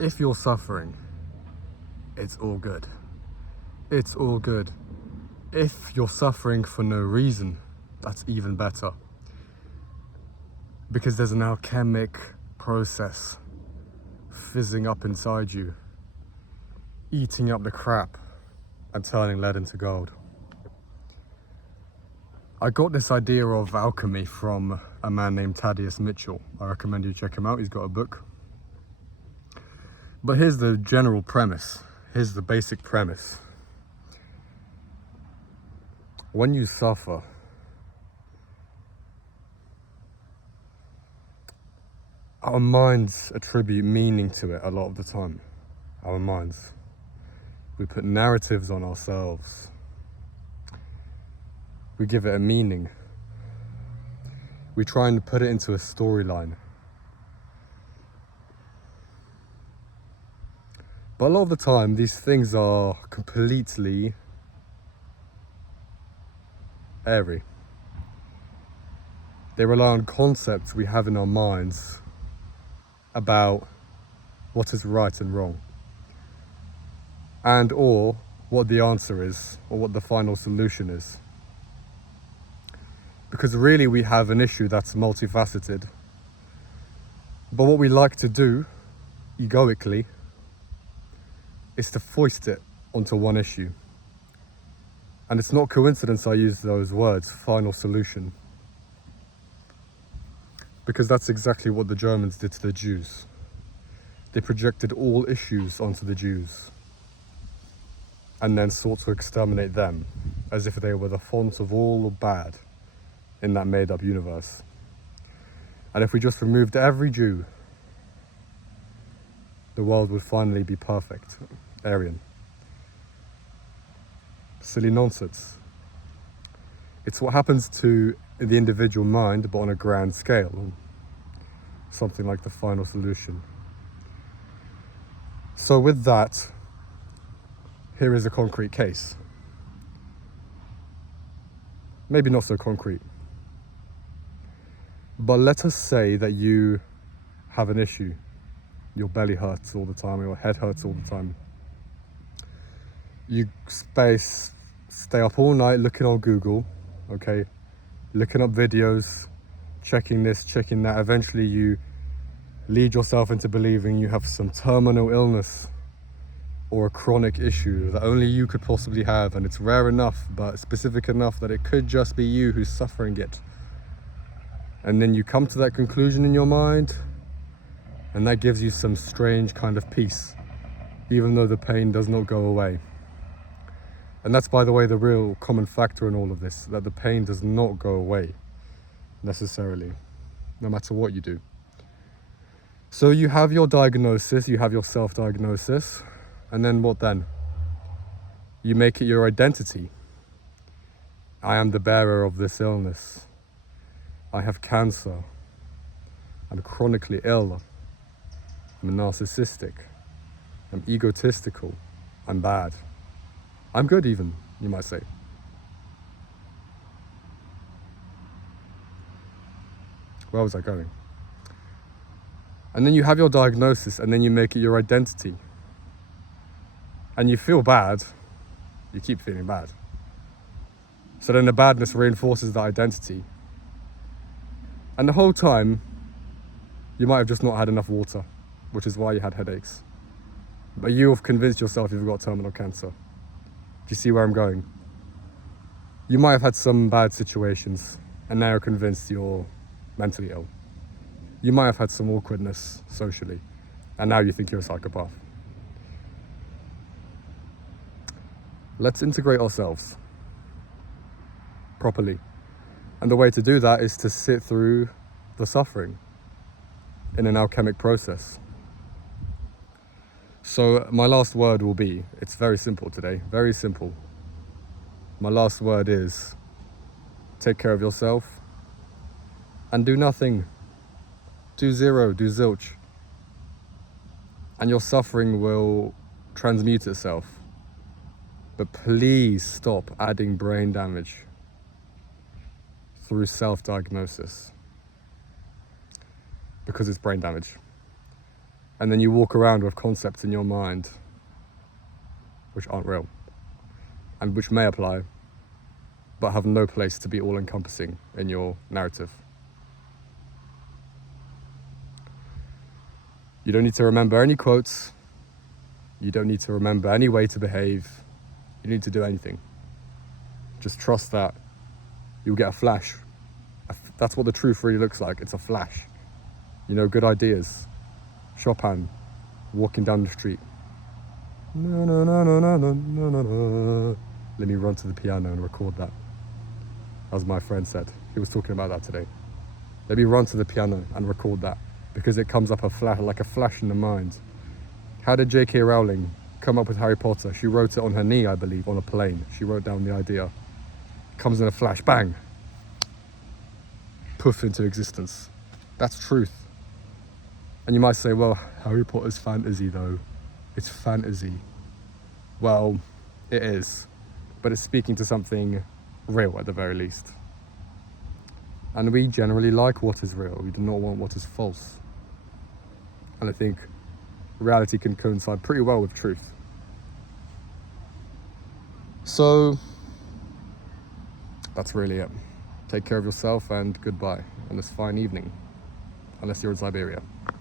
If you're suffering, it's all good. It's all good. If you're suffering for no reason, that's even better. Because there's an alchemic process fizzing up inside you, eating up the crap and turning lead into gold. I got this idea of alchemy from a man named Thaddeus Mitchell. I recommend you check him out. He's got a book. But here's the general premise. Here's the basic premise. When you suffer, our minds attribute meaning to it a lot of the time. Our minds. We put narratives on ourselves. We give it a meaning. We try and put it into a storyline. But a lot of the time, these things are completely airy. They rely on concepts we have in our minds about what is right and wrong, and or what the answer is, or what the final solution is. Because really we have an issue that's multifaceted. But what we like to do, egoically, is to foist it onto one issue. And it's not coincidence I use those words, final solution. Because that's exactly what the Germans did to the Jews. They projected all issues onto the Jews and then sought to exterminate them as if they were the font of all bad in that made-up universe. And if we just removed every Jew, the world would finally be perfect. Aryan. Silly nonsense. It's what happens to the individual mind, but on a grand scale. Something like the final solution. So with that, here is a concrete case. Maybe not so concrete. But let us say that you have an issue. Your belly hurts all the time, your head hurts all the time. You stay up all night looking on Google, okay? Looking up videos, checking this, checking that. Eventually you lead yourself into believing you have some terminal illness or a chronic issue that only you could possibly have, and it's rare enough but specific enough that it could just be you who's suffering it. And then you come to that conclusion in your mind, and that gives you some strange kind of peace, even though the pain does not go away. And that's, by the way, the real common factor in all of this, that the pain does not go away necessarily, no matter what you do. So you have your diagnosis, you have your self-diagnosis, and then what then? You make it your identity. I am the bearer of this illness. I have cancer. I'm chronically ill. I'm narcissistic. I'm egotistical. I'm bad. I'm good even, you might say. Where was I going? And then you have your diagnosis, and then you make it your identity. And you feel bad, you keep feeling bad. So then the badness reinforces the identity. And the whole time, you might have just not had enough water, which is why you had headaches. But you have convinced yourself you've got terminal cancer. Do you see where I'm going? You might have had some bad situations, and now you're convinced you're mentally ill. You might have had some awkwardness socially, and now you think you're a psychopath. Let's integrate ourselves properly. And the way to do that is to sit through the suffering in an alchemic process. So my last word will be, it's very simple today, very simple. My last word is, take care of yourself and do nothing. Do zero, do zilch. And your suffering will transmute itself. But please stop adding brain damage through self-diagnosis, because it's brain damage. And then you walk around with concepts in your mind which aren't real and which may apply but have no place to be all-encompassing in your narrative. You don't need to remember any quotes. You don't need to remember any way to behave. You don't need to do anything. Just trust that you'll get a flash. That's what the truth really looks like. It's a flash. You know, good ideas. Chopin, walking down the street. No, no, no, no, no, no, no, no. Let me run to the piano and record that. As my friend said. He was talking about that today. Let me run to the piano and record that. Because it comes up like a flash in the mind. How did J.K. Rowling come up with Harry Potter? She wrote it on her knee, I believe, on a plane. She wrote down the idea. Comes in a flash, bang. Poof into existence. That's truth. And you might say, well, Harry Potter's fantasy though. It's fantasy. Well, it is. But it's speaking to something real at the very least. And we generally like what is real. We do not want what is false. And I think reality can coincide pretty well with truth. So, that's really it. Take care of yourself and goodbye on this fine evening. Unless you're in Siberia.